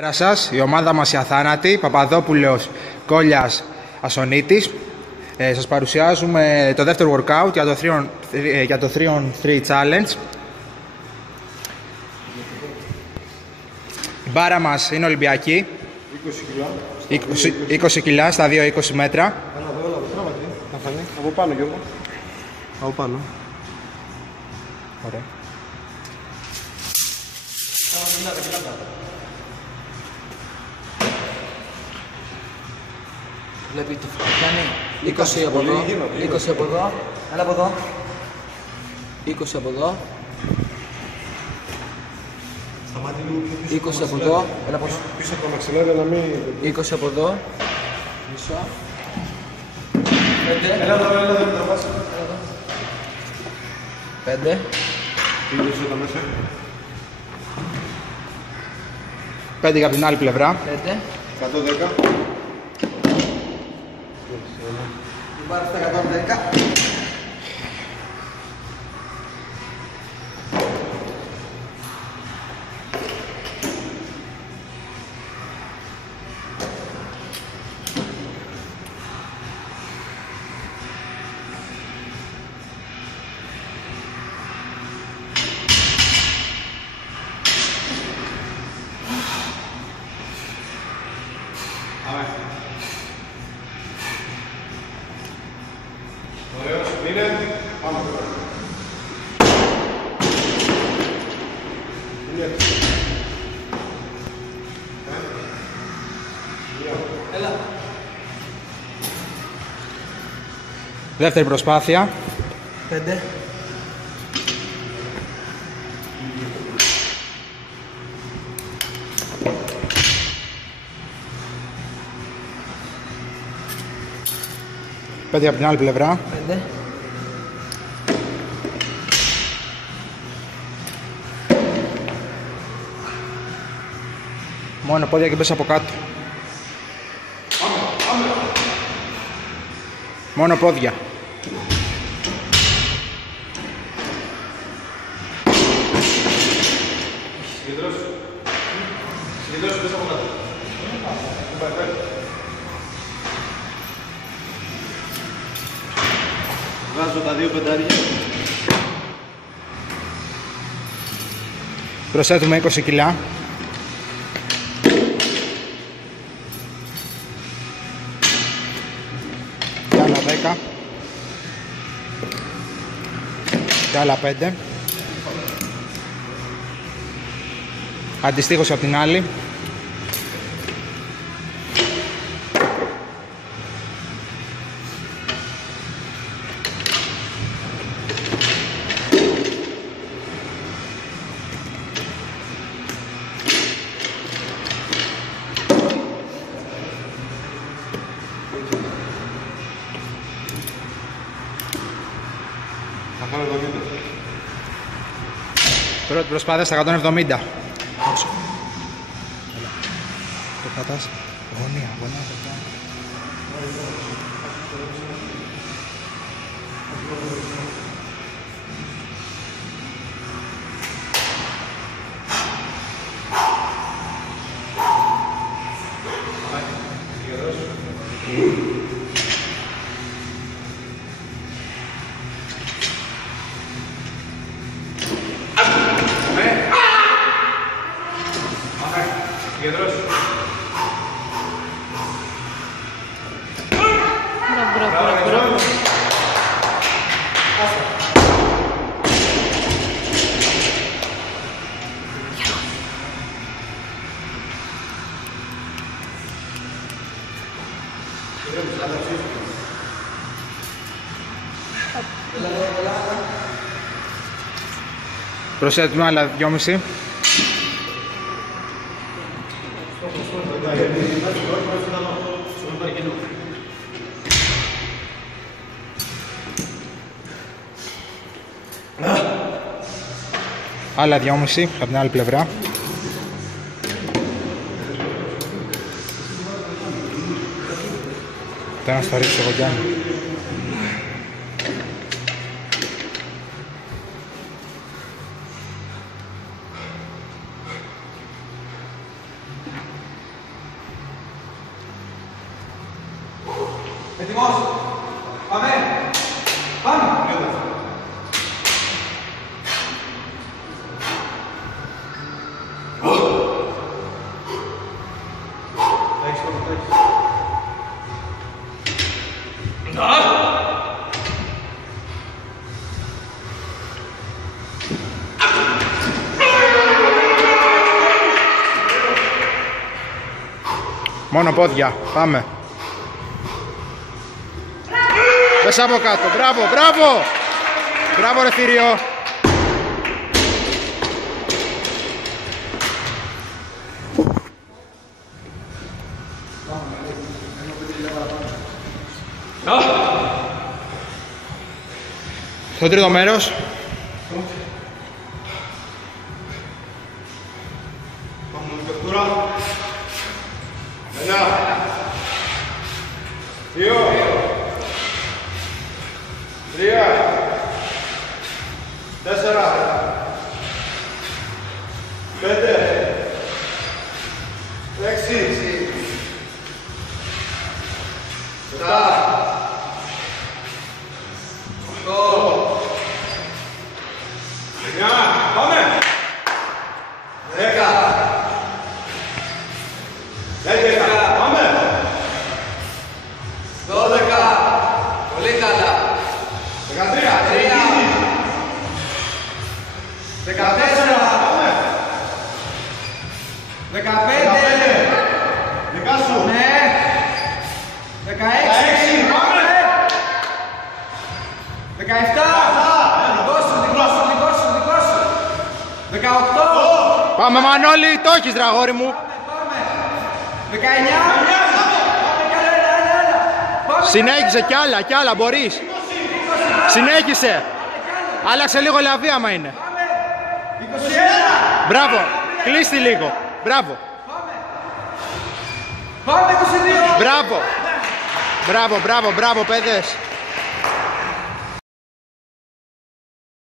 Καλησπέρα σας, η ομάδα μας η Αθάνατη, Παπαδόπουλος, Κόλλιας, Ασονίτης. Σας παρουσιάζουμε το δεύτερο workout για το 3-on-3 challenge. Η μπάρα μας είναι Ολυμπιακή, 20 κιλά στα 2-20 μέτρα. Από πάνω, Γιώργο. Από πάνω. Ωραία. Βλέπει το φτιάνει 20 από εδώ, 20 από εδώ, έλα από εδώ, 20 από εδώ, 20 από εδώ, έλα από εδώ, Πίσω από το μαξιλάρι να μην... 20 από εδώ, μισό, 5, Έλα εδώ, θα πας. 5, Πήγες εδώ μέσα. 5 για την άλλη πλευρά. 5, 110. πάρε στα 110. Ωραίος, είναι. Πάμε τώρα. Έλα. Δεύτερη προσπάθεια. 5, 5 από την άλλη πλευρά. 5, Μόνο πόδια και πες από κάτω. Μόνο πόδια. Συγκεντρώσου πες από κάτω. Βγάζω τα δύο πεντάρια. Προσθέτουμε 20 κιλά. Και άλλα 10. Και άλλα 5. Αντιστοίχως από την άλλη. Θα κάνω 70. Πρώτη προσπάθεια στα 170. Το κρατάς. Γωνία, γωνία. Συγκεντρώσου. Μπράβο. Προσθέτουμε άλλα 2,5. Άλλα 2,5 από την άλλη πλευρά. Το ένα στο ρίξω εγώ κι άλλο. Έτοιμος. Πάμε. Πάμε. Μόνο πόδια. Πάμε. Πες από κάτω. Μπράβο, μπράβο. Μπράβο ρε Θήριο. Στο τρίτο μέρος. Ένα, δύο, τρία, τέσσερα, πέντε, έξι, επτά, οκτώ, εννιά, πάμε! 10, 11, πάμε! 12. Πολύ καλά. 13. 14. 15. Δικά σου! Ναι. 16. πάμε! 17. Δικό σου. 18. Πάμε Μανώλη, το έχεις ρε αγόρι μου. Πάμε. 19. Πάμε καλά, έλα. Πάμε. Συνέχισε κι άλλα μπορείς. Συνέχισε. Άλλαξε λίγο λαβή άμα είναι. 21. Μπράβο. Κλείστη λίγο. Μπράβο. Πάμε 22. Μπράβο. Μπράβο παιδες.